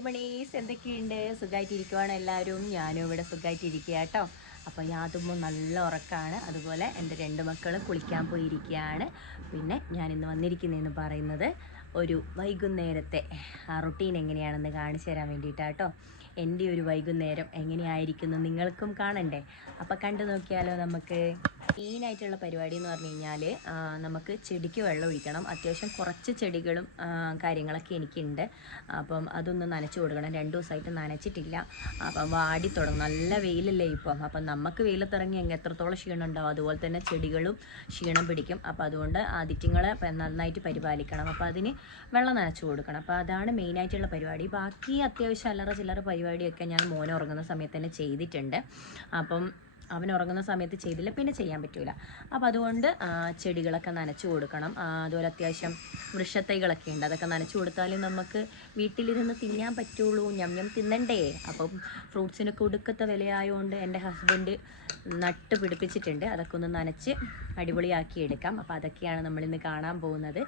മുത്തുമണീസ് എന്തൊക്കെയുണ്ട്? സുഖമായിട്ടിരിക്കുവാണ് എല്ലാവരും. ഞാനും ഇവിടെ സുഖമായിട്ടിരിക്കുക കേട്ടോ. അപ്പോൾ യാതുമ്പോൾ നല്ല ഉറക്കമാണ്. അതുപോലെ എൻ്റെ രണ്ട് മക്കളും കുളിക്കാൻ പോയിരിക്കുകയാണ്. പിന്നെ ഞാനിന്ന് വന്നിരിക്കുന്നതെന്ന് പറയുന്നത് ഒരു വൈകുന്നേരത്തെ റുട്ടീൻ എങ്ങനെയാണെന്ന് കാണിച്ചു തരാൻ വേണ്ടിയിട്ടാട്ടോ. എൻ്റെ ഒരു വൈകുന്നേരം എങ്ങനെയായിരിക്കുന്നു നിങ്ങൾക്കും കാണണ്ടേ? അപ്പോൾ കണ്ടു നോക്കിയാലോ നമുക്ക്. മെയിനായിട്ടുള്ള പരിപാടി എന്ന് പറഞ്ഞു കഴിഞ്ഞാൽ നമുക്ക് ചെടിക്ക് വെള്ളം ഒഴിക്കണം. അത്യാവശ്യം കുറച്ച് ചെടികളും കാര്യങ്ങളൊക്കെ എനിക്കുണ്ട്. അപ്പം അതൊന്ന് നനച്ച് കൊടുക്കണം. 2 ദിവസമായിട്ട് നനച്ചിട്ടില്ല. അപ്പം വാടി തുടങ്ങും. നല്ല വെയിലല്ലേ ഇപ്പം. അപ്പം നമുക്ക് വെയിലത്തിറങ്ങി എത്രത്തോളം ക്ഷീണം ഉണ്ടാവും അതുപോലെ തന്നെ ചെടികളും ക്ഷീണം പിടിക്കും. അപ്പോൾ അതുകൊണ്ട് അതിറ്റിങ്ങളെ നന്നായിട്ട് പരിപാലിക്കണം. അപ്പോൾ അതിന് വെള്ളം നനച്ച് കൊടുക്കണം. അപ്പോൾ അതാണ് മെയിനായിട്ടുള്ള പരിപാടി. ബാക്കി അത്യാവശ്യം അല്ലറ ചില്ലറ പരിപാടിയൊക്കെ ഞാൻ മോനെ ഉറങ്ങുന്ന സമയത്ത് തന്നെ ചെയ്തിട്ടുണ്ട്. അപ്പം അവൻ ഉറങ്ങുന്ന സമയത്ത് ചെയ്തില്ല, പിന്നെ ചെയ്യാൻ പറ്റില്ല. അപ്പോൾ അതുകൊണ്ട് ചെടികളൊക്കെ നനച്ച് കൊടുക്കണം. അതുപോലെ അത്യാവശ്യം വൃക്ഷത്തൈകളൊക്കെ ഉണ്ട്, അതൊക്കെ നനച്ച് കൊടുത്താലും നമുക്ക് വീട്ടിലിരുന്ന് തിന്നാൻ പറ്റുള്ളൂ. ഞം തിന്നണ്ടേ? അപ്പം ഫ്രൂട്ട്സിനൊക്കെ ഒടുക്കത്തെ വിലയായതുകൊണ്ട് എൻ്റെ ഹസ്ബൻഡ് നട്ട് പിടിപ്പിച്ചിട്ടുണ്ട്. അതൊക്കെ ഒന്ന് നനച്ച് അടിപൊളിയാക്കി എടുക്കാം. അപ്പോൾ അതൊക്കെയാണ് നമ്മളിന്ന് കാണാൻ പോകുന്നത്.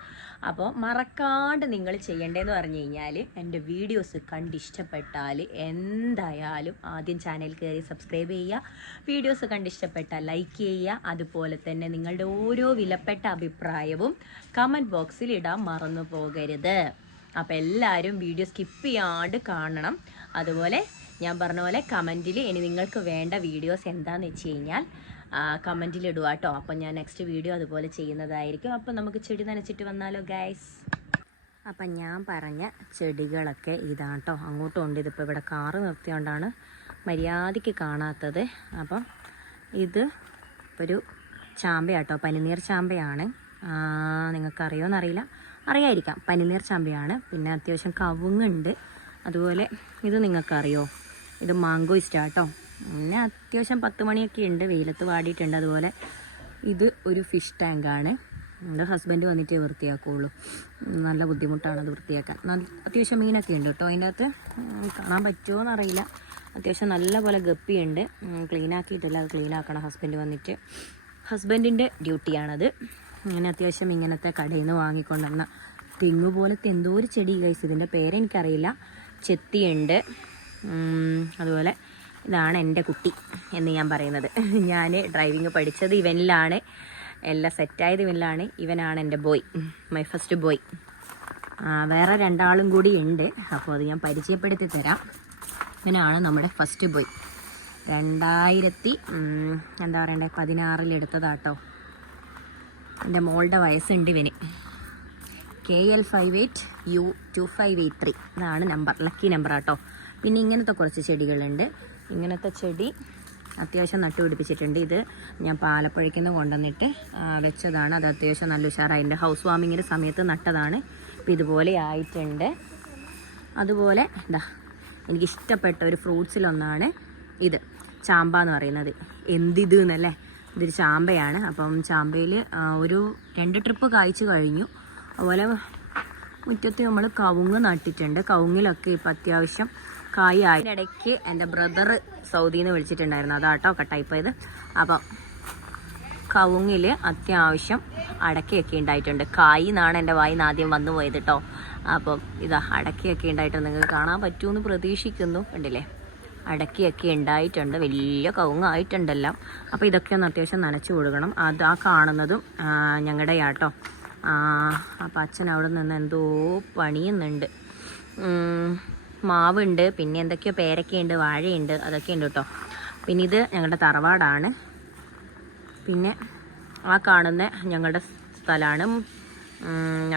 അപ്പോൾ മറക്കാണ്ട് നിങ്ങൾ ചെയ്യേണ്ടതെന്ന് പറഞ്ഞു കഴിഞ്ഞാൽ, എൻ്റെ വീഡിയോസ് കണ്ടിഷ്ടപ്പെട്ടാൽ എന്തായാലും ആദ്യം ചാനൽ കയറി സബ്സ്ക്രൈബ് ചെയ്യുക. വീഡിയോസ് കണ്ടിഷ്ടപ്പെട്ടാൽ ലൈക്ക് ചെയ്യുക. അതുപോലെ തന്നെ നിങ്ങളുടെ ഓരോ വിലപ്പെട്ട അഭിപ്രായവും കമൻറ്റ് ബോക്സിൽ ഇടാൻ മറന്നു പോകരുത്. അപ്പോൾ എല്ലാവരും വീഡിയോ സ്കിപ്പ് ചെയ്യാണ്ട് കാണണം. അതുപോലെ ഞാൻ പറഞ്ഞ പോലെ കമൻറ്റിൽ ഇനി നിങ്ങൾക്ക് വേണ്ട വീഡിയോസ് എന്താണെന്ന് വെച്ച് കഴിഞ്ഞാൽ കമൻറ്റിൽ ഇടുക കേട്ടോ. അപ്പോൾ ഞാൻ നെക്സ്റ്റ് വീഡിയോ അതുപോലെ ചെയ്യുന്നതായിരിക്കും. അപ്പോൾ നമുക്ക് ചെടി നനച്ചിട്ട് വന്നാലോ ഗൈസ്. അപ്പം ഞാൻ പറഞ്ഞ ചെടികളൊക്കെ ഇതാണ് കേട്ടോ. അങ്ങോട്ടും ഉണ്ട്. ഇതിപ്പോൾ ഇവിടെ കാറ് നിർത്തിയോണ്ടാണ് മര്യാദയ്ക്ക് കാണാത്തത്. അപ്പം ഇത് ഒരു ചാമ്പയാട്ടോ, പനിനീർ ചാമ്പയാണ്. നിങ്ങൾക്കറിയോയെന്നറിയില്ല, അറിയായിരിക്കാം. പനിനീർ ചാമ്പയാണ്. പിന്നെ അത്യാവശ്യം കവുങ്ങുണ്ട്. അതുപോലെ ഇത് നിങ്ങൾക്കറിയോ, ഇത് മാങ്കോ ഇഷ്ടാട്ടോ. പിന്നെ അത്യാവശ്യം 10 മണിയൊക്കെ ഉണ്ട്, വെയിലത്ത് വാടിയിട്ടുണ്ട്. അതുപോലെ ഇത് ഒരു ഫിഷ് ടാങ്കാണ്. എൻ്റെ ഹസ്ബൻഡ് വന്നിട്ടേ വൃത്തിയാക്കുകയുള്ളൂ. നല്ല ബുദ്ധിമുട്ടാണ് അത് വൃത്തിയാക്കാൻ. അത്യാവശ്യം മീനൊക്കെ ഉണ്ട് കേട്ടോ അതിൻ്റെ അകത്ത്. കാണാൻ പറ്റുമോ എന്നറിയില്ല. അത്യാവശ്യം നല്ല പോലെ ഗപ്പിയുണ്ട്. ക്ലീനാക്കിയിട്ടില്ല, അത് ക്ലീനാക്കണം ഹസ്ബൻഡ് വന്നിട്ട്. ഹസ്ബൻഡിൻ്റെ ഡ്യൂട്ടിയാണത്. അങ്ങനെ അത്യാവശ്യം ഇങ്ങനത്തെ കടയിൽ നിന്ന് വാങ്ങിക്കൊണ്ടുവന്ന തെങ്ങ് പോലത്തെ എന്തോ ഒരു ചെടി ഗൈസ്, ഇതിൻ്റെ പേരെനിക്കറിയില്ല. ചെത്തിയുണ്ട്. അതുപോലെ ഇതാണ് എൻ്റെ കുട്ടി എന്ന് ഞാൻ പറയുന്നത്. ഞാൻ ഡ്രൈവിങ് പഠിച്ചത് ഇവനിലാണ്, എല്ലാം സെറ്റായത് ഇവനിലാണ്. ഇവനാണ് എൻ്റെ ബോയ്, മൈ ഫസ്റ്റ് ബോയ്. വേറെ 2 ആളും കൂടി ഉണ്ട്. അപ്പോൾ അത് ഞാൻ പരിചയപ്പെടുത്തി തരാം. ഇവനാണ് നമ്മുടെ ഫസ്റ്റ് ബോയ്. 2016 എടുത്തതാട്ടോ. എൻ്റെ മോളുടെ വയസ്സുണ്ട് ഇവന്. KL58U2583 ഇതാണ് നമ്പർ, ലക്കി നമ്പർ ആട്ടോ. പിന്നെ ഇങ്ങനത്തെ കുറച്ച് ചെടികളുണ്ട്. ഇങ്ങനത്തെ ചെടി അത്യാവശ്യം നട്ടുപിടിപ്പിച്ചിട്ടുണ്ട്. ഇത് ഞാൻ പാലപ്പുഴയ്ക്കുന്ന കൊണ്ടുവന്നിട്ട് വെച്ചതാണ്. അത് അത്യാവശ്യം നല്ല ഉഷാറായിട്ടുണ്ട്. ഹൗസ് വാമിങ്ങിൻ്റെ സമയത്ത് നട്ടതാണ്. ഇപ്പോൾ ഇതുപോലെ ആയിട്ടുണ്ട്. അതുപോലെ ഇതാ എനിക്കിഷ്ടപ്പെട്ട ഒരു ഫ്രൂട്ട്സിലൊന്നാണ് ഇത്, ചാമ്പ എന്ന് പറയുന്നത്. എന്തിത് എന്നല്ലേ, ഇതൊരു ചാമ്പയാണ്. അപ്പം ചാമ്പയിൽ ഒരു 2 ട്രിപ്പ് കായ്ച്ചു കഴിഞ്ഞു. അതുപോലെ മുറ്റത്ത് നമ്മൾ കവുങ്ങ് നട്ടിട്ടുണ്ട്. കവുങ്ങിലൊക്കെ ഇപ്പം അത്യാവശ്യം കായ് ആയി. ഇടയ്ക്ക് എൻ്റെ ബ്രദർ സൗദിയിൽ നിന്ന് വിളിച്ചിട്ടുണ്ടായിരുന്നു, അതാട്ടോ കട്ടായിപ്പോയത്. അപ്പം കവുങ്ങിൽ അത്യാവശ്യം അടക്കയൊക്കെ ഉണ്ടായിട്ടുണ്ട്. കായ് എന്നാണ് എൻ്റെ വായിന്ന് ആദ്യം വന്നു പോയത് കേട്ടോ. അപ്പം ഇതാ അടക്കയൊക്കെ ഉണ്ടായിട്ടുണ്ട്. നിങ്ങൾക്ക് കാണാൻ പറ്റുമെന്ന് പ്രതീക്ഷിക്കുന്നു. കണ്ടില്ലേ, അടക്കയൊക്കെ ഉണ്ടായിട്ടുണ്ട്. വലിയ കവുങ്ങായിട്ടുണ്ടെല്ലാം. അപ്പോൾ ഇതൊക്കെ ഒന്ന് അത്യാവശ്യം നനച്ചു കൊടുക്കണം. അത് ആ കാണുന്നതും ഞങ്ങളുടെ ആട്ടോ. അപ്പം അച്ഛൻ അവിടെ നിന്ന് എന്തോ പണിയുന്നുണ്ട്. മാവുണ്ട്, പിന്നെ എന്തൊക്കെയോ പേരക്കയുണ്ട്, വാഴയുണ്ട്, അതൊക്കെ ഉണ്ട് കേട്ടോ. പിന്നെ ഇത് ഞങ്ങളുടെ തറവാടാണ്. പിന്നെ ആ കാണുന്ന ഞങ്ങളുടെ സ്ഥലമാണ്.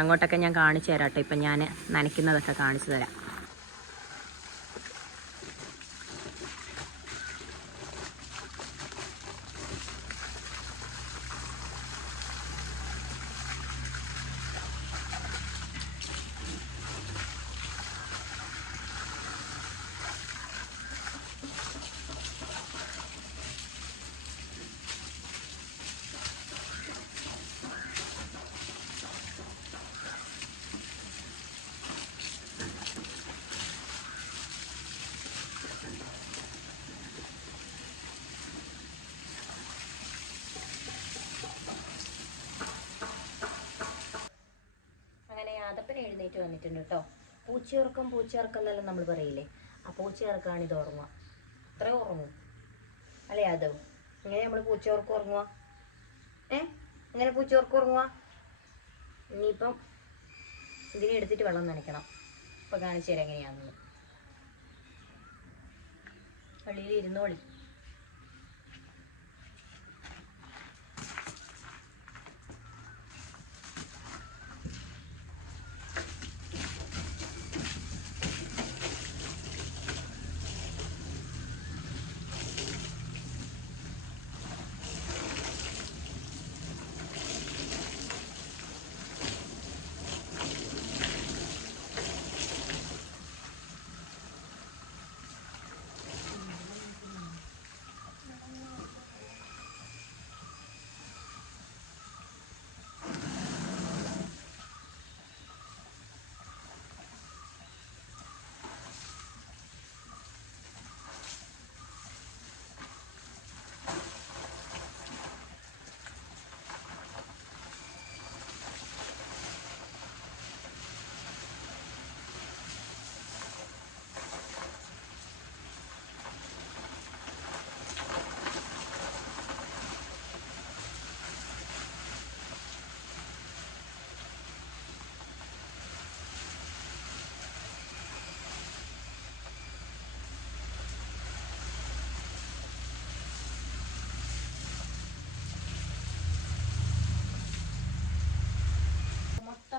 അങ്ങോട്ടൊക്കെ ഞാൻ കാണിച്ചു തരാം കേട്ടോ. ഇപ്പം ഞാൻ നനയ്ക്കുന്നതൊക്കെ കാണിച്ചു തരാം. എഴുന്നേറ്റ് വന്നിട്ടുണ്ട് കേട്ടോ. പൂച്ചയുറക്കം എന്നെല്ലാം നമ്മൾ പറയില്ലേ, ആ പൂച്ചയുറക്കാണ് ഇത് ഉറങ്ങുക. അത്രയും ഉറങ്ങും അല്ലേ അതോ? ഇങ്ങനെ നമ്മൾ പൂച്ചയുറക്കം ഉറങ്ങുക? ഇങ്ങനെ പൂച്ചയുറക്കം ഉറങ്ങുക? ഇനിയിപ്പം ഇതിനെ എടുത്തിട്ട് വെള്ളം നനയ്ക്കണം. ഇപ്പം കാണിച്ചു തരാം എങ്ങനെയാണെന്ന്. വെളിയിൽ ഇരുന്നോളി.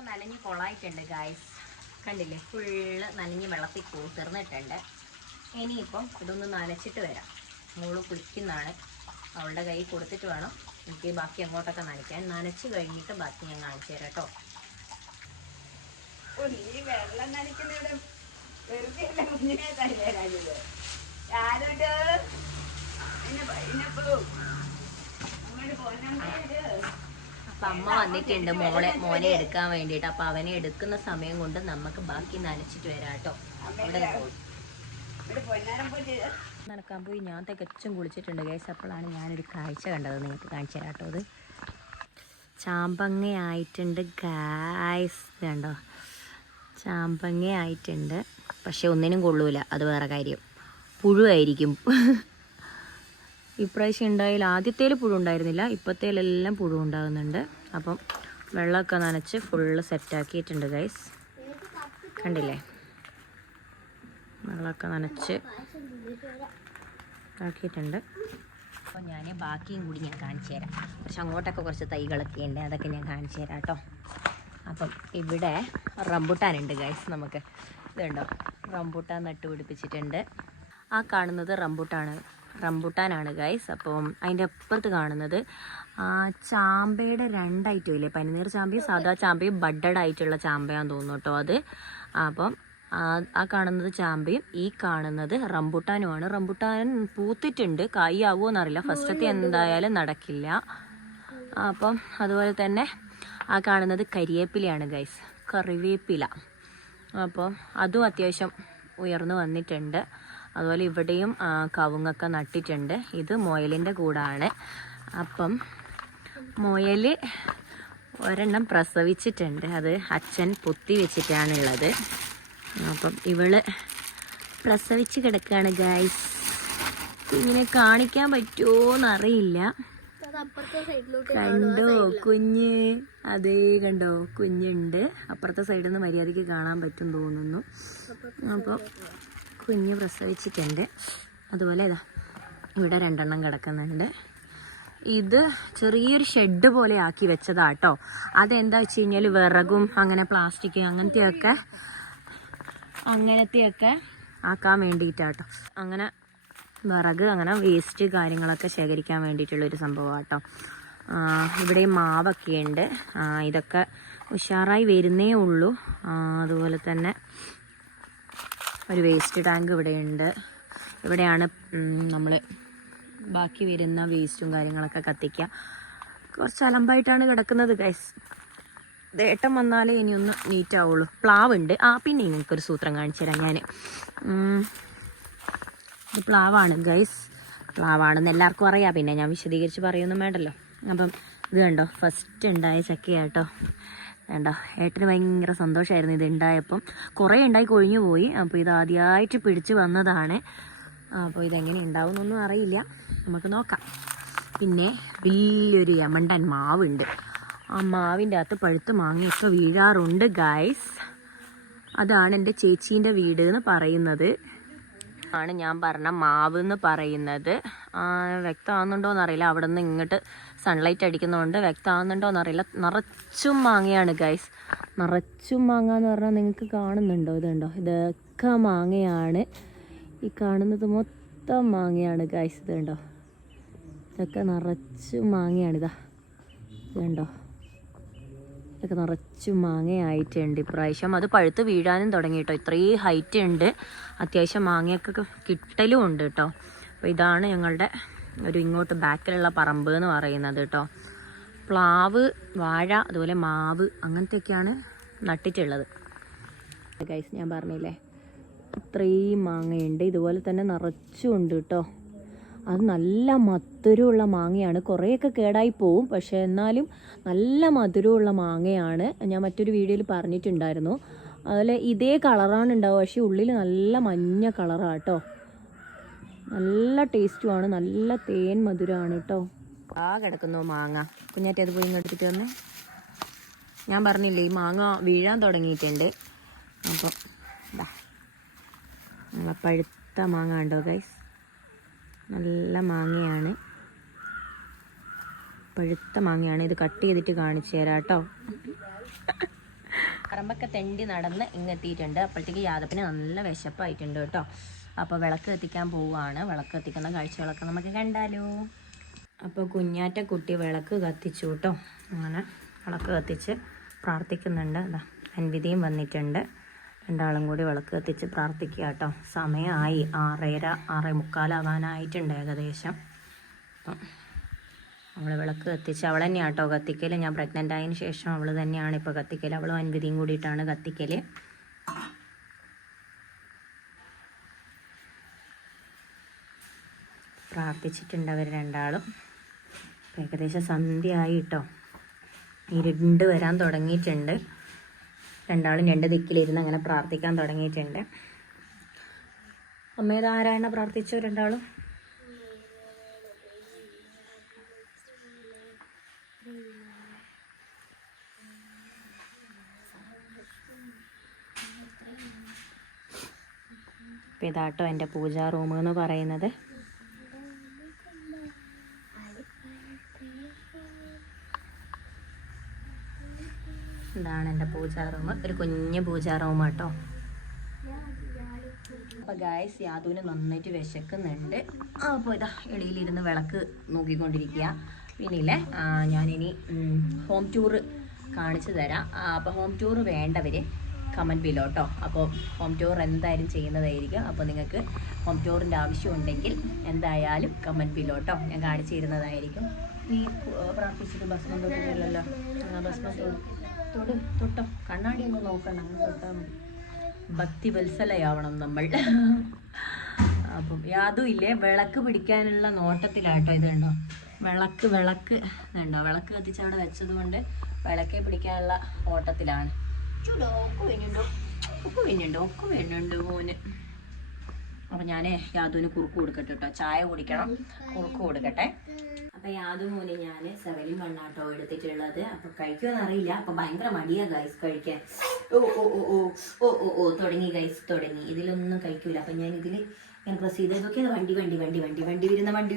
നനഞ്ഞ് കൊളായിട്ടുണ്ട് ഗായ്സ്, കണ്ടില്ലേ? ഫുള്ള് നനഞ്ഞ് വെള്ളത്തിൽ കൂത്തിർന്നിട്ടുണ്ട്. ഇനിയിപ്പം ഇതൊന്ന് നനച്ചിട്ട് വരാം. മോള് കുളിക്കുന്നതാണ്, അവളുടെ കൈ കൊടുത്തിട്ട് വേണം എനിക്ക് ബാക്കി അങ്ങോട്ടൊക്കെ നനയ്ക്കാൻ. നനച്ച് കഴിഞ്ഞിട്ട് ബാക്കി ഞാൻ കാണിച്ചു തരാം കേട്ടോ. വെള്ളം നനയ്ക്കുന്നവിടെ വെറുതെ കുഞ്ഞിനെ തരുന്നത് അപ്പം അമ്മ വന്നിട്ടുണ്ട് മോനെ എടുക്കാൻ വേണ്ടിയിട്ട്. അപ്പം അവനെ എടുക്കുന്ന സമയം കൊണ്ട് നമുക്ക് ബാക്കി നനച്ചിട്ട് വരാം കേട്ടോ. അവിടെ നനക്കാൻ പോയി ഞാൻ തികച്ചും കുളിച്ചിട്ടുണ്ട് ഗൈസ്. അപ്പോഴാണ് ഞാനൊരു കാഴ്ച കണ്ടത്, നിങ്ങൾക്ക് കാണിച്ചു തരാം കേട്ടോ. അത് ചാമ്പങ്ങയായിട്ടുണ്ട് ഗൈസ്, കണ്ടോ? ചാമ്പങ്ങയായിട്ടുണ്ട്. പക്ഷെ ഒന്നിനും കൊള്ളൂല, അത് വേറെ കാര്യം. പുഴുവായിരിക്കും. ഇപ്രാവശ്യം ഉണ്ടായാൽ ആദ്യത്തേൽ പുഴു ഉണ്ടായിരുന്നില്ല, ഇപ്പോഴത്തേലെല്ലാം പുഴു ഉണ്ടാകുന്നുണ്ട്. അപ്പം വെള്ളമൊക്കെ നനച്ച് ഫുള്ള് സെറ്റാക്കിയിട്ടുണ്ട് ഗൈസ്, കണ്ടില്ലേ? വെള്ളമൊക്കെ നനച്ച് ആക്കിയിട്ടുണ്ട്. അപ്പോൾ ഞാൻ ബാക്കിയും കൂടി ഞാൻ കാണിച്ചു തരാം. പക്ഷെ അങ്ങോട്ടൊക്കെ കുറച്ച് തൈകളൊക്കെ ഉണ്ട്, അതൊക്കെ ഞാൻ കാണിച്ചു തരാം കേട്ടോ. അപ്പം ഇവിടെ റംബുട്ടാനുണ്ട് ഗൈസ്. നമുക്ക് ഇതുണ്ടോ, റംബുട്ടാൻ നട്ടുപിടിപ്പിച്ചിട്ടുണ്ട്. ആ കാണുന്നത് റംബുട്ടാനാണ് ഗൈസ്. അപ്പം അതിൻ്റെ അപ്പുറത്ത് കാണുന്നത് ചാമ്പയുടെ രണ്ടായിട്ടും ഇല്ലേ, പനിനീർ ചാമ്പയും സാധാ ചാമ്പയും ബഡഡ് ആയിട്ടുള്ള ചാമ്പയാന്ന് തോന്നുന്നു കേട്ടോ അത്. അപ്പം ആ കാണുന്നത് ചാമ്പയും ഈ കാണുന്നത് റംബുട്ടാനുമാണ്. റംബുട്ടാൻ പൂത്തിട്ടുണ്ട്, കായ് ആവുമോ എന്നറിയില്ല, ഫസ്റ്റത്തെ എന്തായാലും നടക്കില്ല. അപ്പം അതുപോലെ തന്നെ ആ കാണുന്നത് കരിവേപ്പിലയാണ് ഗൈസ്, കറിവേപ്പില. അപ്പോൾ അതും അത്യാവശ്യം ഉയർന്നു വന്നിട്ടുണ്ട്. അതുപോലെ ഇവിടെയും കവുങ്ങൊക്കെ നട്ടിട്ടുണ്ട്. ഇത് മുയലിൻ്റെ കൂടാണ്. അപ്പം മുയൽ ഒരെണ്ണം പ്രസവിച്ചിട്ടുണ്ട്, അത് അച്ഛൻ പൊത്തി വെച്ചിട്ടാണുള്ളത്. അപ്പം ഇവള് പ്രസവിച്ച് കിടക്കുകയാണ് ഗൈസ്. കുഞ്ഞിനെ കാണിക്കാൻ പറ്റുമോന്നറിയില്ല. കണ്ടോ കുഞ്ഞ്? അതേ കണ്ടോ, കുഞ്ഞുണ്ട്. അപ്പുറത്തെ സൈഡിൽ നിന്ന് മര്യാദയ്ക്ക് കാണാൻ പറ്റും തോന്നുന്നു. അപ്പോൾ കുഞ്ഞ് പ്രസവിച്ചിട്ടുണ്ട്. അതുപോലെ ഇതാ ഇവിടെ 2 എണ്ണം കിടക്കുന്നുണ്ട്. ഇത് ചെറിയൊരു ഷെഡ് പോലെ ആക്കി വെച്ചതാട്ടോ. അതെന്താ വെച്ച് കഴിഞ്ഞാൽ വിറകും അങ്ങനെ പ്ലാസ്റ്റിക് അങ്ങനത്തെയൊക്കെ ആക്കാൻ വേണ്ടിയിട്ടാട്ടോ. അങ്ങനെ വിറക്, അങ്ങനെ വേസ്റ്റ് കാര്യങ്ങളൊക്കെ ശേഖരിക്കാൻ വേണ്ടിയിട്ടുള്ളൊരു സംഭവം കേട്ടോ. ഇവിടെ മാവൊക്കെ ഉണ്ട്. ഇതൊക്കെ ഉഷാറായി വരുന്നേ ഉള്ളൂ. അതുപോലെ തന്നെ ഒരു വേസ്റ്റ് ടാങ്ക് ഇവിടെയുണ്ട്. ഇവിടെയാണ് നമ്മൾ ബാക്കി വരുന്ന വേസ്റ്റും കാര്യങ്ങളൊക്കെ കത്തിക്കുക. കുറച്ച് അലമ്പായിട്ടാണ് കിടക്കുന്നത് ഗൈസ്. ഏട്ടൻ വന്നാലേ ഇനിയൊന്ന് നീറ്റാവുള്ളൂ. പ്ലാവുണ്ട്. പിന്നെ നിങ്ങൾക്കൊരു സൂത്രം കാണിച്ചു തരാം ഞാൻ. ഇത് പ്ലാവാണ് ഗൈസ്, പ്ലാവാണെന്ന് എല്ലാവർക്കും അറിയാം, പിന്നെ ഞാൻ വിശദീകരിച്ച് പറയുമൊന്നും വേണ്ടല്ലോ. അപ്പം ഇത് കണ്ടോ, ഫസ്റ്റ് ഉണ്ടായ ചക്കയാട്ടോ. വേണ്ട, ഏട്ടന് ഭയങ്കര സന്തോഷമായിരുന്നു ഇത് ഉണ്ടായപ്പം. കുറേ ഉണ്ടായി കൊഴിഞ്ഞു പോയി. അപ്പോൾ ഇത് ആദ്യമായിട്ട് പിടിച്ച് വന്നതാണ്. അപ്പോൾ ഇതെങ്ങനെ ഉണ്ടാവുമെന്നൊന്നും അറിയില്ല, നമുക്ക് നോക്കാം. പിന്നെ വലിയൊരു യമണ്ടൻ മാവുണ്ട്. ആ മാവിൻ്റെ അകത്ത് പഴുത്ത് മാങ്ങയൊക്കെ വീഴാറുണ്ട് ഗൈസ്. അതാണ് എൻ്റെ ചേച്ചീൻ്റെ വീട് എന്ന് പറയുന്നത്. ആണ് ഞാൻ പറഞ്ഞ മാവ് എന്ന് പറയുന്നത്. വ്യക്തമാകുന്നുണ്ടോയെന്ന് അറിയില്ല, അവിടെ നിന്ന് ഇങ്ങോട്ട് സൺലൈറ്റ് അടിക്കുന്നതുകൊണ്ട് വ്യക്തമാകുന്നുണ്ടോയെന്ന് അറിയില്ല. നിറച്ചും മാങ്ങയാണ് ഗൈസ്, നിറച്ചും മാങ്ങ എന്ന് പറഞ്ഞാൽ നിങ്ങൾക്ക് കാണുന്നുണ്ടോ? ഇതുണ്ടോ? ഇതൊക്കെ മാങ്ങയാണ്. ഈ കാണുന്നത് മൊത്തം മാങ്ങയാണ് ഗൈസ്. ഇതുണ്ടോ? ഇതൊക്കെ നിറച്ചും മാങ്ങയാണിതാ. ഇതുണ്ടോ? ഇതൊക്കെ നിറച്ചും മാങ്ങയായിട്ടുണ്ട് ഇപ്രാവശ്യം. അത് പഴുത്ത് വീഴാനും തുടങ്ങി കേട്ടോ. ഇത്രയും ഹൈറ്റ് ഉണ്ട്, അത്യാവശ്യം മാങ്ങയൊക്കെ കിട്ടലും ഉണ്ട് കേട്ടോ. അപ്പോൾ ഇതാണ് ഞങ്ങളുടെ ഒരു ഇങ്ങോട്ട് ബാക്കിലുള്ള പറമ്പ് എന്ന് പറയുന്നത് കേട്ടോ. പ്ലാവ്, വാഴ, അതുപോലെ മാവ് അങ്ങനത്തെയൊക്കെയാണ് നട്ടിട്ടുള്ളത് ഗൈസ്. ഞാൻ പറഞ്ഞില്ലേ ഇത്രയും മാങ്ങയുണ്ട്. ഇതുപോലെ തന്നെ നിറച്ചും ഉണ്ട് കേട്ടോ. അത് നല്ല മധുരമുള്ള മാങ്ങയാണ്. കുറേയൊക്കെ കേടായി പോവും, പക്ഷേ എന്നാലും നല്ല മധുരമുള്ള മാങ്ങയാണ്. ഞാൻ മറ്റൊരു വീഡിയോയിൽ പറഞ്ഞിട്ടുണ്ടായിരുന്നു. അതുപോലെ ഇതേ കളറാണ് ഉണ്ടാവുക, പക്ഷേ ഉള്ളിൽ നല്ല മഞ്ഞ കളറാണ് കേട്ടോ. നല്ല ടേസ്റ്റുമാണ്, നല്ല തേൻ മധുരമാണ് കേട്ടോ. ആ കിടക്കുന്നു മാങ്ങ. കുഞ്ഞാറ്റ അത് പോയി ഇങ്ങോട്ട് വന്നേ. ഞാൻ പറഞ്ഞില്ലേ ഈ മാങ്ങ വീഴാൻ തുടങ്ങിയിട്ടുണ്ട്. അപ്പം പഴുത്ത മാങ്ങ ഉണ്ടോ ഗൈസ്? നല്ല മാങ്ങയാണ്, പഴുത്ത മാങ്ങയാണ്. ഇത് കട്ട് ചെയ്തിട്ട് കാണിച്ചു തരാം കേട്ടോ. പറമ്പൊക്കെ തെണ്ടി നടന്ന് ഇങ്ങെത്തിയിട്ടുണ്ട്. അപ്പോഴത്തേക്ക് യാദപ്പിന് നല്ല വിശപ്പായിട്ടുണ്ട് കേട്ടോ. അപ്പോൾ വിളക്ക് കത്തിക്കാൻ പോവുകയാണ്. വിളക്ക് കത്തിക്കുന്ന കാഴ്ചകളൊക്കെ നമുക്ക് കണ്ടാലോ. അപ്പോൾ കുഞ്ഞാറ്റ കുട്ടി വിളക്ക് കത്തിച്ചു കേട്ടോ. അങ്ങനെ വിളക്ക് കത്തിച്ച് പ്രാർത്ഥിക്കുന്നുണ്ട്. അതാ അൻവിധിയും വന്നിട്ടുണ്ട്. രണ്ടാളും കൂടി വിളക്ക് കത്തിച്ച് പ്രാർത്ഥിക്കുക കേട്ടോ. സമയമായി 6:30, 6:45 ഏകദേശം. അപ്പം അവൾ വിളക്ക് കത്തിച്ച് അവൾ തന്നെയാണ് കേട്ടോ കത്തിക്കൽ. ഞാൻ പ്രഗ്നൻ്റ് ആയതിന് ശേഷം അവൾ തന്നെയാണ് ഇപ്പോൾ കത്തിക്കൽ. അവളും അൻവിധിയും കൂടിയിട്ടാണ് കത്തിക്കൽ. പ്രാർത്ഥിച്ചിട്ടുണ്ട് അവർ രണ്ടാളും. ഏകദേശം സന്ധ്യയായി കേട്ടോ. ഇരുണ്ട് വരാൻ തുടങ്ങിയിട്ടുണ്ട്. രണ്ടാളും രണ്ട് ദിക്കിലിരുന്ന് അങ്ങനെ പ്രാർത്ഥിക്കാൻ തുടങ്ങിയിട്ടുണ്ട്. അമ്മേത് ആരാണ് പ്രാർത്ഥിച്ചോ രണ്ടാളും? അപ്പം ഇതാട്ടോ എൻ്റെ പൂജാ റൂം എന്ന് പറയുന്നത്. ഇതാണ് എൻ്റെ പൂജാ റൂം. ഒരു കുഞ്ഞ് പൂജാ റൂം കേട്ടോ. അപ്പോൾ ഗായ്സ് യാദുവിന് നന്നായിട്ട് വിശക്കുന്നുണ്ട്. അപ്പോൾ ഇതാ എളിയിലിരുന്ന് വിളക്ക് നോക്കിക്കൊണ്ടിരിക്കുക. പിന്നില്ലേ ഞാനിനി ഹോം ടൂറ് കാണിച്ചു തരാം. അപ്പോൾ ഹോം ടൂറ് വേണ്ടവർ കമൻറ്റ് ബിലോ കേട്ടോ. അപ്പോൾ ഹോം ടൂർ എന്തായാലും ചെയ്യുന്നതായിരിക്കും. അപ്പോൾ നിങ്ങൾക്ക് ഹോം ടൂറിൻ്റെ ആവശ്യമുണ്ടെങ്കിൽ എന്തായാലും കമൻറ്റ് ബിലോ കേട്ടോ. ഞാൻ കാണിച്ചു തരുന്നതായിരിക്കും. നീ പ്രാർത്ഥിച്ചിട്ട് ഭസ്മം തൊട്ടില്ലല്ലോ. ഭസ്മം തൊട്ടോ, കണ്ണാടി ഒന്ന് നോക്കണം, അങ്ങനെ തൊട്ടാൽ മതി. ഭക്തി വത്സലയാവണം നമ്മൾ. അപ്പം യാതും ഇല്ലേ വിളക്ക് പിടിക്കാനുള്ള നോട്ടത്തിലാട്ടോ. ഇത് കണ്ടോ വിളക്ക് ഇതുണ്ടോ, വിളക്ക് കത്തിച്ച് അവിടെ വെച്ചത് കൊണ്ട് വിളക്കെ പിടിക്കാനുള്ള ഓട്ടത്തിലാണ്. ഒക്കെ വേണുണ്ടോ മോന്. അപ്പം ഞാൻ യാതുവിന് കുറുക്ക് കൊടുക്കട്ടെ കേട്ടോ. ചായ കുടിക്കണം, കുറുക്ക് കൊടുക്കട്ടെ. അപ്പം യാതു മോന് ഞാൻ 7-1 ആട്ടോ എടുത്തിട്ടുള്ളത്. അപ്പം കഴിക്കുമെന്ന് അറിയില്ല. അപ്പം ഭയങ്കര മടിയാ ഗൈസ് കഴിക്കാൻ. തുടങ്ങി ഗൈസ്, തുടങ്ങി. ഇതിലൊന്നും കഴിക്കൂല. അപ്പം ഞാൻ ഇതിൽ ഇങ്ങനെ പ്രസ് ചെയ്ത് നോക്കിയത് വണ്ടി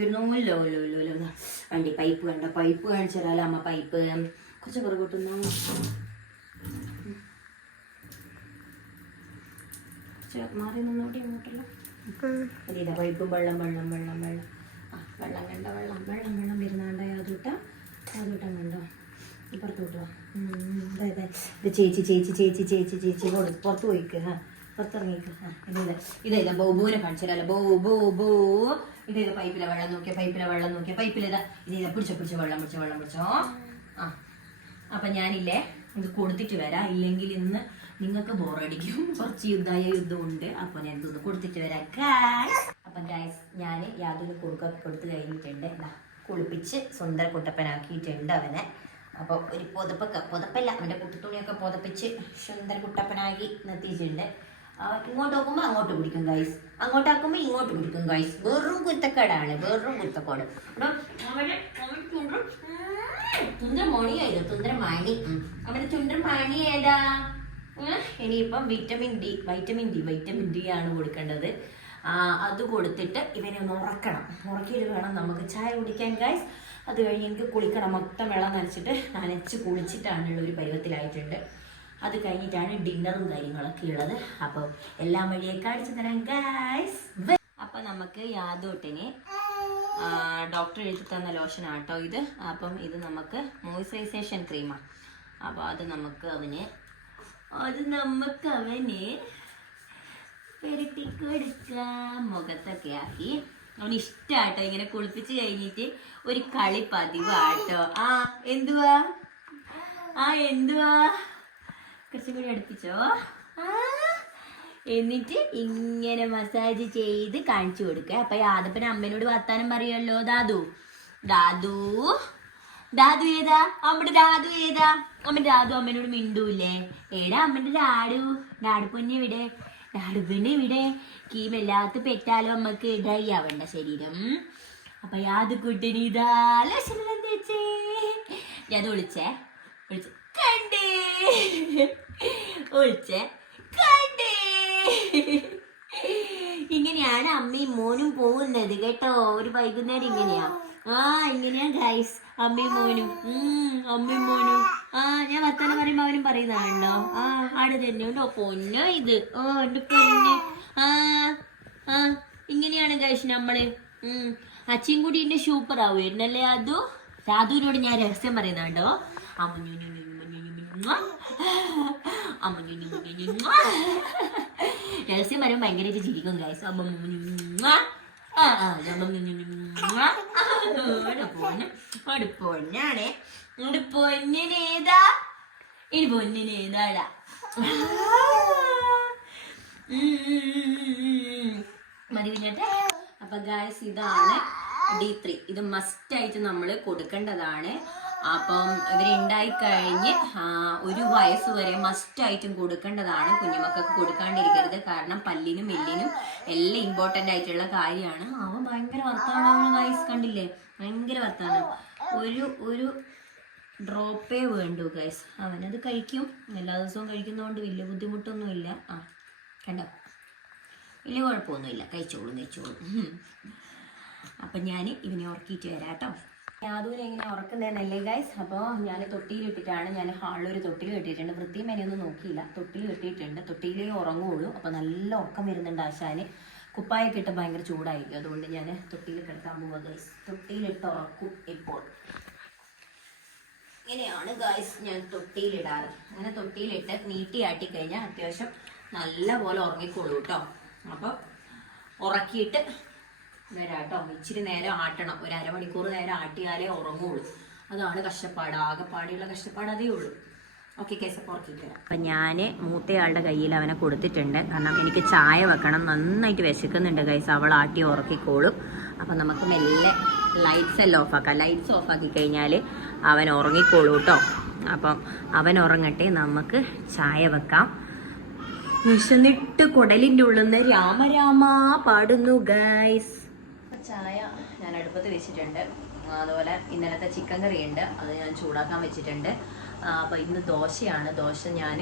വരുന്നല്ലോ. വണ്ടി പൈപ്പ് കണ്ട, പൈപ്പ് കാണിച്ചു തരാമല്ലോ അമ്മ. പൈപ്പ് കുറച്ച് പുറകോട്ടുന്ന മാറി നിന്നോട്ടെ ഇങ്ങോട്ടല്ലോ. അതില്ല പൈപ്പ് വെള്ളം കണ്ട വെള്ളം വരുന്നാണ്ട യാതൂട്ടം കണ്ടോ. പുറത്തോട്ട് വാ. ഇത് ചേച്ചി പുറത്ത് പോയിക്ക്. പുറത്തിറങ്ങിക്ക്. ഇതല്ല ബോബുവിനെ കാണിച്ചാലോ. ബോ ഇതേതാ പൈപ്പിലെ വെള്ളം നോക്കിയ പൈപ്പിലേതാ. ഇതേതാ പിടിച്ചോ വെള്ളം. അപ്പം ഞാനില്ലേ ഇത് കൊടുത്തിട്ട് വരാം. ഇല്ലെങ്കിൽ ഇന്ന് നിങ്ങൾക്ക് ബോറടിക്കും. കുറച്ച് യുദ്ധമുണ്ട്. അപ്പോൾ ഞാൻ ഇതൊന്ന് കൊടുത്തിട്ട് വരാം ഗായ്സ്. അപ്പം ഗായ്സ് ഞാൻ യാതൊരു കുറുക്കൊക്കെ കൊടുത്ത് കഴിഞ്ഞിട്ടുണ്ട്. കുളിപ്പിച്ച് സുന്ദര കുട്ടപ്പനാക്കിയിട്ടുണ്ട് അവനെ. അപ്പോൾ ഒരു പുതപ്പല്ല അവൻ്റെ കുട്ടിത്തുണിയൊക്കെ പുതപ്പിച്ച് സുന്ദര കുട്ടപ്പനാക്കി നിർത്തിയിട്ടുണ്ട്. ഇങ്ങോട്ട് നോക്കുമ്പോൾ അങ്ങോട്ട് പിടിക്കും ഗൈസ്, അങ്ങോട്ടാക്കുമ്പോൾ ഇങ്ങോട്ട് പിടിക്കും ഗൈസ്. വെറും കുത്തക്കേടാണ്, വെറും കുത്തക്കേട്. തുന്തരമണി അവൻ്റെ തുന്തരമണി ഏതാ? ഇനിയിപ്പം വൈറ്റമിൻ ഡി ആണ് കൊടുക്കേണ്ടത്. അത് കൊടുത്തിട്ട് ഇവനെ ഒന്ന് ഉറക്കിയിട്ട് വേണം നമുക്ക് ചായ കുടിക്കാൻ ഗൈസ്. അത് കഴിഞ്ഞ് എനിക്ക് കുളിക്കണം, മൊത്തം വെള്ളം നനച്ച് കുളിച്ചിട്ടാണുള്ള ഒരു പരുവത്തിലായിട്ടുണ്ട്. അത് കഴിഞ്ഞിട്ടാണ് ഡിന്നറും കാര്യങ്ങളൊക്കെ ഉള്ളത്. അപ്പോൾ എല്ലാം വഴിയെ കാണിച്ചു തരാം ഗൈസ്. അപ്പം നമുക്ക് യാദോട്ടിന് ഡോക്ടർ എഴുതി തന്ന ലോഷനാട്ടോ ഇത്. അപ്പം ഇത് നമുക്ക് മോയ്സ്ചറൈസേഷൻ ക്രീമാണ്. അപ്പോൾ അത് നമുക്ക് അവന് പെരട്ടി കൊടുക്കാം, മുഖത്തൊക്കെ ആക്കി. അവന് ഇഷ്ടാട്ടോ ഇങ്ങനെ കുളിപ്പിച്ച് കഴിഞ്ഞിട്ട് ഒരു കളി പതിവാട്ടോ. എന്തുവാ കുറച്ചും കൂടി അടുപ്പിച്ചോ. എന്നിട്ട് ഇങ്ങനെ മസാജ് ചെയ്ത് കാണിച്ചു കൊടുക്കുക. അപ്പൊ യാദപ്പന് അമ്മേനോട് വർത്താനം പറയുമല്ലോ. ദാദു ഏതാ? അമ്മയുടെ ദാദു ഏതാ? ദാദു അമ്മേനോട് മിണ്ടൂല്ലേ? ഏടാ അമ്മന്റെ ഡാഡു പൊന്നെ ഇവിടെ കീമെല്ലാത്ത പെറ്റാലോ അമ്മക്ക് ഡ്രൈ ആവണ്ട ശരീരം. അപ്പൊ യാത് കുട്ടനി ഇതാ ലക്ഷണം തേച്ചേ. ഞാൻ ഒളിച്ചേ കണ്ടേ ഇങ്ങനെയാണ് അമ്മയും മോനും പോകുന്നത് കേട്ടോ. ഒരു വൈകുന്നേരം ഇങ്ങനെയാ. ഇങ്ങനെയാ ഗൈസ് അമ്മയും മോനും. ഞാൻ വർത്താനം പറയുമ്പോ അവനും പറയുന്നതാണല്ലോ. ആട് തന്നെ ഉണ്ടോ പൊന്നോ ഇത്. എന്റെ പൊന്ന്. ഇങ്ങനെയാണ് ഗൈസ് നമ്മള്. അച്ഛയും കൂടി എന്നെ സൂപ്പർ ആവുമായിരുന്നല്ലേ രാധുവിനോട് ഞാൻ രഹസ്യം പറയുന്നുണ്ടോ. രഹസ്യം പറയുമ്പോൾ ഭയങ്കരമായിട്ട് ചിരിക്കും ഗൈസ്. പൊന്നാണേ പൊന്നിനേതാ ഇനി പൊന്നിനേതാടാ. മതി കുഞ്ഞട്ടെ. അപ്പൊ ഗൈസ് ഇതാണ് D3. ഇത് മസ്റ്റ് ആയിട്ട് നമ്മൾ കൊടുക്കേണ്ടതാണ്. അപ്പം ഇവരുണ്ടായി കഴിഞ്ഞ് 1 വയസ്സ് വരെ മസ്റ്റ് ആയിട്ടും കൊടുക്കേണ്ടതാണ്. കുഞ്ഞുമക്കൾക്ക് കൊടുക്കാണ്ടിരിക്കരുത്. കാരണം പല്ലിനും എല്ലിനും എല്ലാം ഇമ്പോർട്ടൻ്റ് ആയിട്ടുള്ള കാര്യമാണ്. അവൻ ഭയങ്കര വർത്താനമാണ് ഗൈസ്, കണ്ടില്ലേ? ഭയങ്കര വർത്താനം. ഒരു ഡ്രോപ്പേ വേണ്ടു ഗൈസ്. അവനത് കഴിക്കും. എല്ലാ ദിവസവും കഴിക്കുന്നതുകൊണ്ട് വലിയ ബുദ്ധിമുട്ടൊന്നുമില്ല. കണ്ടോ, വലിയ കുഴപ്പമൊന്നുമില്ല. കഴിച്ചോളും. അപ്പം ഞാൻ ഇവനെ ഉറക്കിയിട്ട് വരാം കേട്ടോ. യാദൂനെ എങ്ങനെ ഉറക്കുന്നതെന്നല്ലേ ഗൈസ്. അപ്പോൾ ഞാൻ തൊട്ടിയിലിട്ടിട്ടാണ്. ഞാൻ ഹാളിലൊരു തൊട്ടിൽ കെട്ടിയിട്ടുണ്ട്. വൃത്തിയും മെനയൊന്നും നോക്കിയില്ല. തൊട്ടിൽ കെട്ടിയിട്ടുണ്ട്. തൊട്ടിയിലേ ഉറങ്ങുള്ളൂ. അപ്പോൾ നല്ല ഉറക്കം വരുന്നുണ്ട് ആശാന്. കുപ്പായൊക്കെ ഇട്ട് ഭയങ്കര ചൂടായിരിക്കും. അതുകൊണ്ട് ഞാൻ തൊട്ടിയിൽ കിടക്കാൻ പോവുക ഗൈസ്. തൊട്ടിയിലിട്ട് ഉറക്കും. ഇപ്പോൾ ഇങ്ങനെയാണ് ഗൈസ് ഞാൻ തൊട്ടിയിലിടാറ്. അങ്ങനെ തൊട്ടിയിലിട്ട് നീട്ടിയാട്ടി കഴിഞ്ഞാൽ അത്യാവശ്യം നല്ല പോലെ ഉറങ്ങിക്കോളൂ കേട്ടോ. അപ്പോൾ ഉറക്കിയിട്ട് വരാട്ടോ. ഇച്ചിരി നേരം ആട്ടണം. ഒരു അരമണിക്കൂർ നേരം ആട്ടിയാലേ ഉറങ്ങുള്ളൂ. അതാണ് കഷ്ടപ്പാട്. ആകെപ്പാടിയുള്ള കഷ്ടപ്പാട് അതേ ഉള്ളൂ. ഓക്കെ കേസപ്പോൾ ഉറക്കിയിട്ട് വരാം. അപ്പം ഞാൻ മൂത്തയാളുടെ കയ്യിൽ അവനെ കൊടുത്തിട്ടുണ്ട്. കാരണം എനിക്ക് ചായ വെക്കണം. നന്നായിട്ട് വിശക്കുന്നുണ്ട് ഗൈസ്. അവൾ ആട്ടി ഉറക്കിക്കോളും. അപ്പം നമുക്ക് മെല്ലെ ലൈറ്റ്സ് എല്ലാം ഓഫാക്കാം. ലൈറ്റ്സ് ഓഫാക്കി കഴിഞ്ഞാൽ അവൻ ഉറങ്ങിക്കോളൂ കേട്ടോ. അപ്പം അവൻ ഉറങ്ങട്ടെ, നമുക്ക് ചായ വെക്കാം. വിശന്നിട്ട് കുടലിൻ്റെ ഉള്ളിൽ നിന്ന് രാമ പാടുന്നു ഗൈസ്. ചായ ഞാൻ അടുപ്പത്ത് വെച്ചിട്ടുണ്ട്. അതുപോലെ ഇന്നലത്തെ ചിക്കൻ കറി ഉണ്ട്, അത് ഞാൻ ചൂടാക്കാൻ വെച്ചിട്ടുണ്ട്. അപ്പോൾ ഇന്ന് ദോശയാണ്. ദോശ ഞാൻ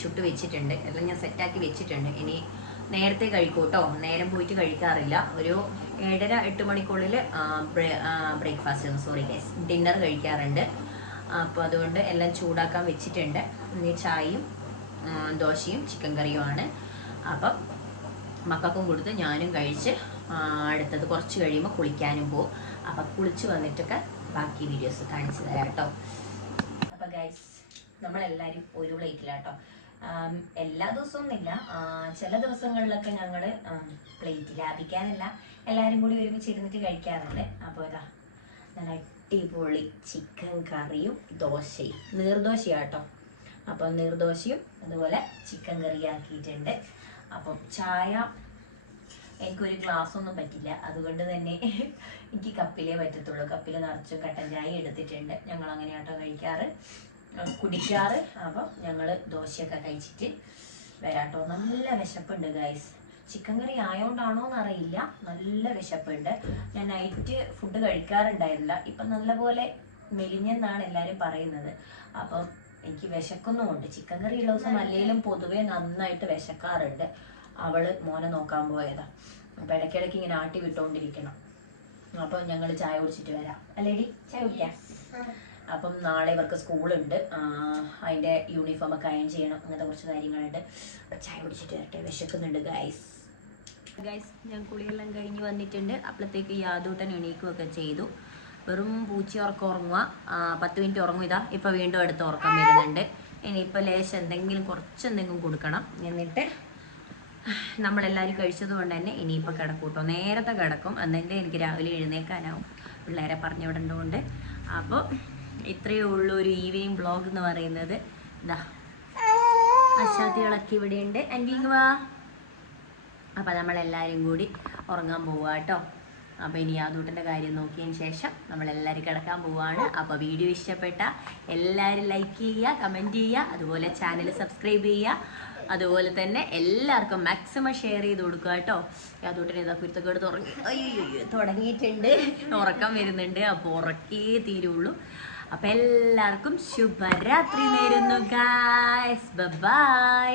ചുട്ട് വെച്ചിട്ടുണ്ട്. എല്ലാം ഞാൻ സെറ്റാക്കി വെച്ചിട്ടുണ്ട്. ഇനി നേരത്തെ കഴിക്കൂ കേട്ടോ. നേരം പോയിട്ട് കഴിക്കാറില്ല. ഒരു 7:30-8 മണിക്കുള്ളിൽ ഡിന്നർ കഴിക്കാറുണ്ട്. അപ്പോൾ അതുകൊണ്ട് എല്ലാം ചൂടാക്കാൻ വെച്ചിട്ടുണ്ട്. ഇനി ചായയും ദോശയും ചിക്കൻ കറിയുമാണ്. അപ്പം മക്കൾക്കും കൊടുത്ത് ഞാനും കഴിച്ച് അടുത്തത് കുറച്ച് കഴിയുമ്പോൾ കുളിക്കാനും പോകും. അപ്പം കുളിച്ച് വന്നിട്ടൊക്കെ ബാക്കി വീഡിയോസ് കാണിച്ചു തരാം കേട്ടോ. അപ്പം ഗൈസ് നമ്മളെല്ലാവരും ഒരു പ്ലേറ്റിലാട്ടോ. എല്ലാ ദിവസവും ഒന്നുമില്ല. ചില ദിവസങ്ങളിലൊക്കെ ഞങ്ങൾ പ്ലേറ്റ് ലാഭിക്കാനില്ല, എല്ലാവരും കൂടി ഒരുമിച്ചിരുന്നിട്ട് കഴിക്കാറുണ്ട്. അപ്പോൾ ഇതാ നല്ല അടിപൊളി ചിക്കൻ കറിയും ദോശയും, നീർദോശയാട്ടോ. അപ്പം നീർദോശയും അതുപോലെ ചിക്കൻ കറി ആക്കിയിട്ടുണ്ട്. അപ്പം ചായ എനിക്കൊരു ഗ്ലാസ് ഒന്നും പറ്റില്ല, അതുകൊണ്ട് തന്നെ എനിക്ക് കപ്പിലേ പറ്റത്തുള്ളൂ. കപ്പിൽ നിറച്ചും കട്ടൻ ചായ എടുത്തിട്ടുണ്ട്. ഞങ്ങൾ അങ്ങനെ ആട്ടോ കഴിക്കാറ്, കുടിക്കാറ്. അപ്പം ഞങ്ങൾ ദോശയൊക്കെ കഴിച്ചിട്ട് വരാട്ടോ. നല്ല വിശപ്പുണ്ട് ഗൈസ്. ചിക്കൻ കറി ആയോണ്ടാണോ എന്നറിയില്ല, നല്ല വിശപ്പുണ്ട്. ഞാൻ നൈറ്റ് ഫുഡ് കഴിക്കാറുണ്ടായിരുന്നില്ല, ഇപ്പം നല്ലപോലെ മെലിഞ്ഞെന്നാണ് എല്ലാവരും പറയുന്നത്. അപ്പം എനിക്ക് വിശക്കുന്നുമുണ്ട്. ചിക്കൻ കറി ഉള്ള ദിവസം അല്ലെങ്കിലും പൊതുവേ നന്നായിട്ട് വിശക്കാറുണ്ട്. അവള് മോനെ നോക്കാൻ പോയതാ, അപ്പം ഇടയ്ക്കിടയ്ക്ക് ഇങ്ങനെ ആട്ടി വിട്ടുകൊണ്ടിരിക്കണം. അപ്പം ഞങ്ങൾ ചായ കുടിച്ചിട്ട് വരാം. അല്ലേടി, ചായ കുടിക്കാം. അപ്പം നാളെ ഇവർക്ക് സ്കൂളുണ്ട്, അതിൻ്റെ യൂണിഫോമൊക്കെ അയൺ ചെയ്യണം, അങ്ങനത്തെ കുറച്ച് കാര്യങ്ങളുണ്ട്. അപ്പം ചായ കുടിച്ചിട്ട് വരട്ടെ, വിശക്കുന്നുണ്ട് ഗൈസ്. ഞാൻ കുളിയെല്ലാം കഴിഞ്ഞ് വന്നിട്ടുണ്ട്. അപ്പോഴത്തേക്ക് യാദൂട്ടൻ എണീക്കുകയൊക്കെ ചെയ്തു. വെറും പൂച്ച ഉറക്കം ഉറങ്ങുക, 10 മിനിറ്റ് ഉറങ്ങും. ഇതാ ഇപ്പം വീണ്ടും അടുത്ത് ഉറക്കം വരുന്നുണ്ട്. ഇനിയിപ്പോൾ ലേശം എന്തെങ്കിലും കുറച്ചെന്തെങ്കിലും കൊടുക്കണം. എന്നിട്ട് നമ്മളെല്ലാവരും കഴിച്ചത് കൊണ്ട് തന്നെ ഇനിയിപ്പോൾ കിടക്കൂട്ടോ, നേരത്തെ കിടക്കും. എന്നിട്ട് എനിക്ക് രാവിലെ എഴുന്നേൽക്കാനാവും, പിള്ളേരെ പറഞ്ഞു വിടേണ്ടതുകൊണ്ട്. അപ്പോൾ ഇത്രയേ ഉള്ളൂ ഒരു ഈവനിങ് വ്ളോഗ് എന്ന് പറയുന്നത്. ഇതാ അശാത്തികളൊക്കെ ഇവിടെയുണ്ട്. ആൻറ്റിങ് വാ. അപ്പോൾ നമ്മളെല്ലാവരും കൂടി ഉറങ്ങാൻ പോവുക കേട്ടോ. അപ്പോൾ ഇനി യാദൂട്ടൻ്റെ കാര്യം നോക്കിയതിന് ശേഷം നമ്മളെല്ലാവരും കിടക്കാൻ പോവുകയാണ്. അപ്പോൾ വീഡിയോ ഇഷ്ടപ്പെട്ട എല്ലാവരും ലൈക്ക് ചെയ്യുക, കമൻറ്റ് ചെയ്യുക, അതുപോലെ ചാനൽ സബ്സ്ക്രൈബ് ചെയ്യുക. അതുപോലെ തന്നെ എല്ലാവർക്കും മാക്സിമം ഷെയർ ചെയ്ത് കൊടുക്കുക കേട്ടോ. യാദൂട്ടൻ ഇതാ കുരുത്തക്കേട് തുടങ്ങിയിട്ടുണ്ട്, ഉറക്കം വരുന്നുണ്ട്. അപ്പോൾ ഉറക്കേ തീരുള്ളൂ. അപ്പോൾ എല്ലാവർക്കും ശുഭരാത്രി നേരുന്നു ഗായ്സ്. ബൈ.